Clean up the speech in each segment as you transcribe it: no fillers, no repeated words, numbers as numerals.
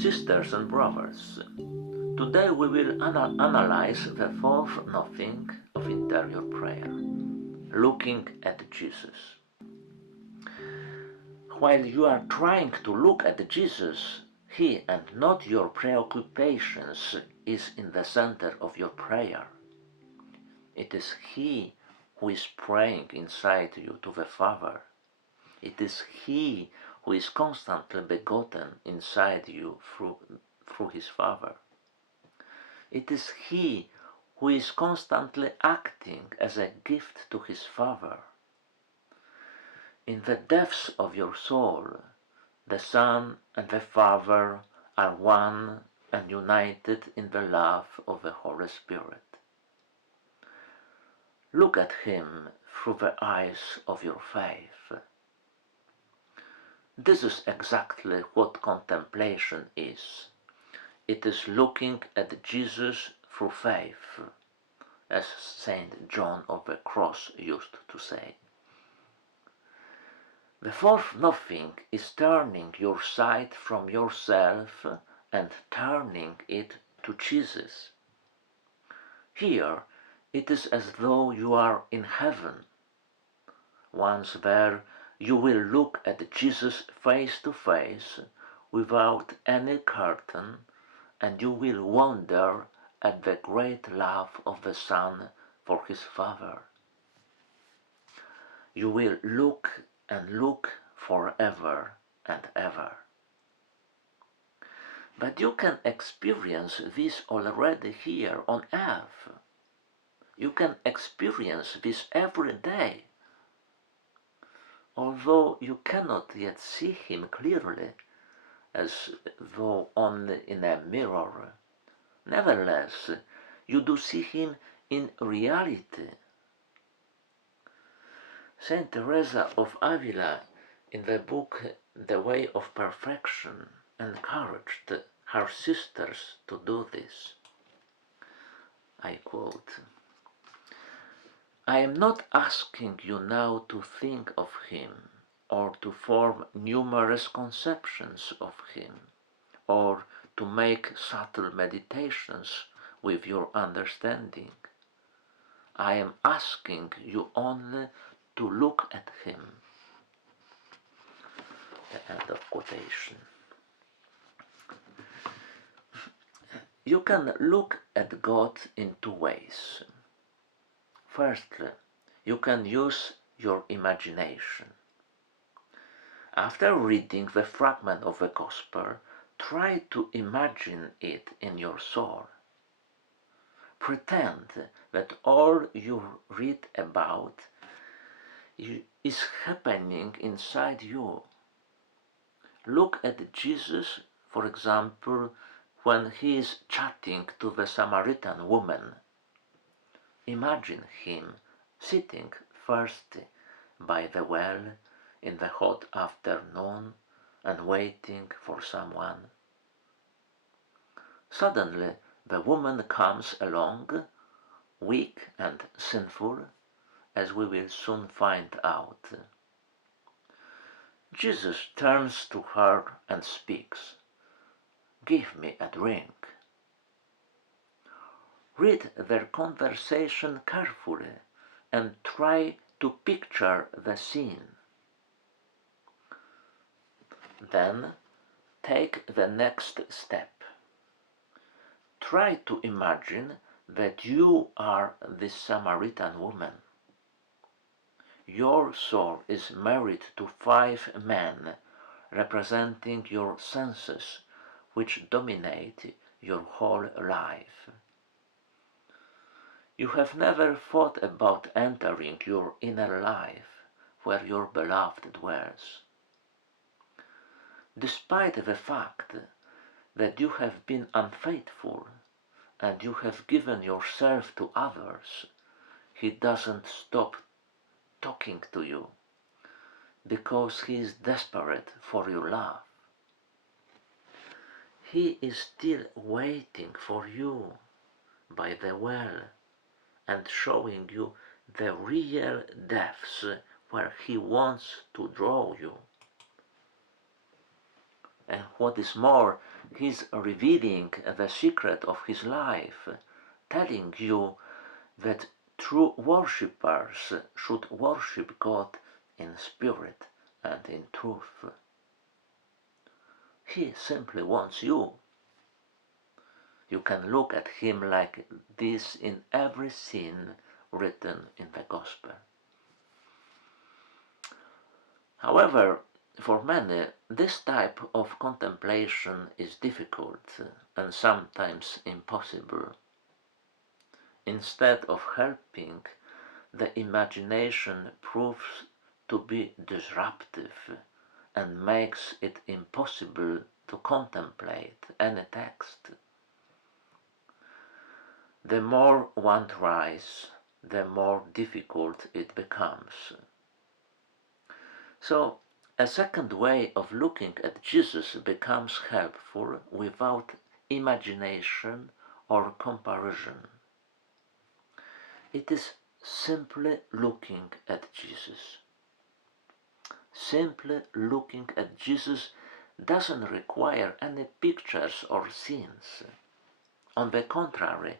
Sisters and brothers, today we will analyze the fourth nothing of interior prayer, looking at Jesus. While you are trying to look at Jesus, He and not your preoccupations is in the center of your prayer. It is He who is praying inside you to the Father. It is He who is constantly begotten inside you through His Father. It is He who is constantly acting as a gift to His Father. In the depths of your soul, the Son and the Father are one and united in the love of the Holy Spirit. Look at Him through the eyes of your faith. This is exactly what contemplation is. It is looking at Jesus through faith, as Saint John of the Cross used to say. The fourth nothing is turning your sight from yourself and turning it to Jesus. Here, it is as though you are in heaven. Once there, you will look at Jesus face to face without any curtain, and you will wonder at the great love of the Son for His Father. You will look and look forever and ever. But you can experience this already here on earth. You can experience this every day. Although you cannot yet see Him clearly, as though only in a mirror, nevertheless, you do see Him in reality. Saint Teresa of Avila, in the book The Way of Perfection, encouraged her sisters to do this. I quote, "I am not asking you now to think of Him, or to form numerous conceptions of Him, or to make subtle meditations with your understanding. I am asking you only to look at Him." The end of quotation. You can look at God in two ways. Firstly, you can use your imagination. After reading the fragment of the Gospel, try to imagine it in your soul. Pretend that all you read about is happening inside you. Look at Jesus, for example, when He is chatting to the Samaritan woman. Imagine Him sitting thirsty by the well in the hot afternoon and waiting for someone. Suddenly the woman comes along, weak and sinful, as we will soon find out. Jesus turns to her and speaks, "Give me a drink." Read their conversation carefully and try to picture the scene. Then take the next step. Try to imagine that you are this Samaritan woman. Your soul is married to 5 men, representing your senses, which dominate your whole life. You have never thought about entering your inner life, where your beloved dwells. Despite the fact that you have been unfaithful and you have given yourself to others, He doesn't stop talking to you, because He is desperate for your love. He is still waiting for you by the well and showing you the real depths where He wants to draw you. And what is more, he's revealing the secret of his life, telling you that true worshippers should worship God in spirit and in truth. He simply wants you. You can look at him like this in every scene written in the Gospel. However, for many, this type of contemplation is difficult and sometimes impossible. Instead of helping, the imagination proves to be disruptive and makes it impossible to contemplate any text. The more one tries, the more difficult it becomes. So, a second way of looking at Jesus becomes helpful without imagination or comparison. It is simply looking at Jesus. Simply looking at Jesus doesn't require any pictures or scenes. On the contrary,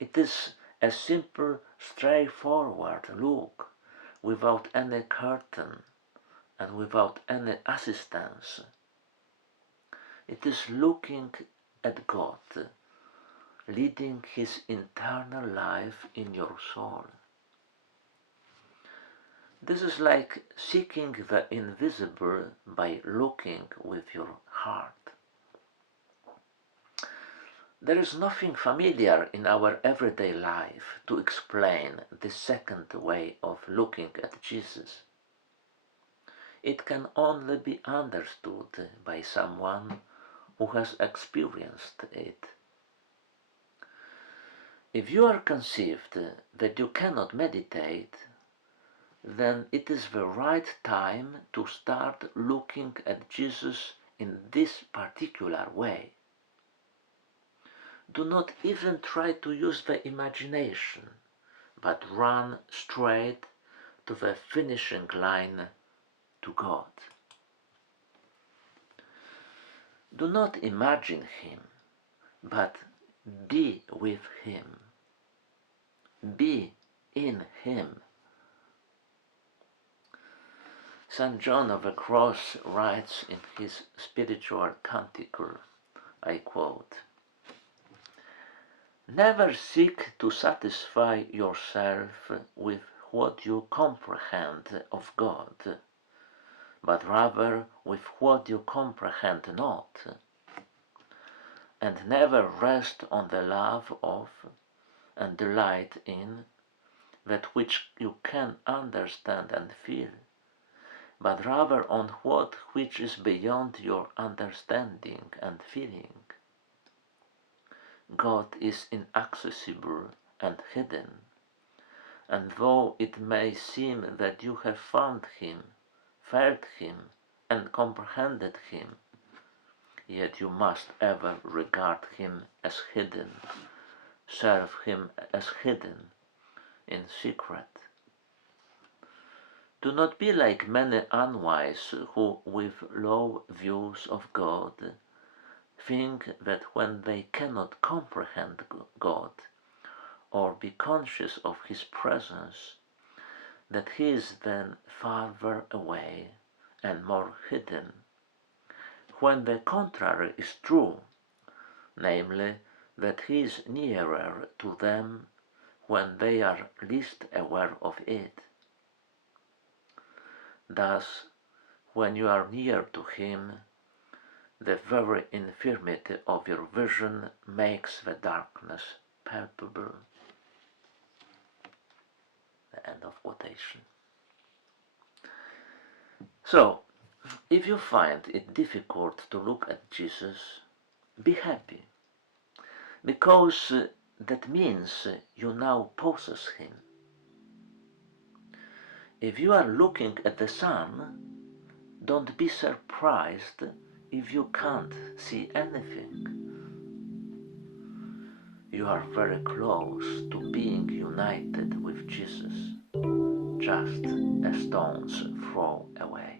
it is a simple, straightforward look without any curtain and without any assistance. It is looking at God, leading his internal life in your soul. This is like seeking the invisible by looking with your heart. There is nothing familiar in our everyday life to explain this second way of looking at Jesus. It can only be understood by someone who has experienced it. If you are conceived that you cannot meditate, then it is the right time to start looking at Jesus in this particular way. Do not even try to use the imagination, but run straight to the finishing line, to God. Do not imagine him, but be with him. Be in him. St. John of the Cross writes in his spiritual canticle, I quote, "Never seek to satisfy yourself with what you comprehend of God, but rather with what you comprehend not, and never rest on the love of and delight in that which you can understand and feel, but rather on what which is beyond your understanding and feeling. God is inaccessible and hidden, and though it may seem that you have found him, felt him, and comprehended him, yet you must ever regard him as hidden, serve him as hidden, in secret. Do not be like many unwise who, with low views of God, think that when they cannot comprehend God or be conscious of his presence, that he is then farther away and more hidden, when the contrary is true, namely, that he is nearer to them when they are least aware of it. Thus, when you are near to him, the very infirmity of your vision makes the darkness palpable." The end of quotation. So, if you find it difficult to look at Jesus, be happy, because that means you now possess him. If you are looking at the sun, don't be surprised if you can't see anything. You are very close to being united with Jesus, just a stone's throw away.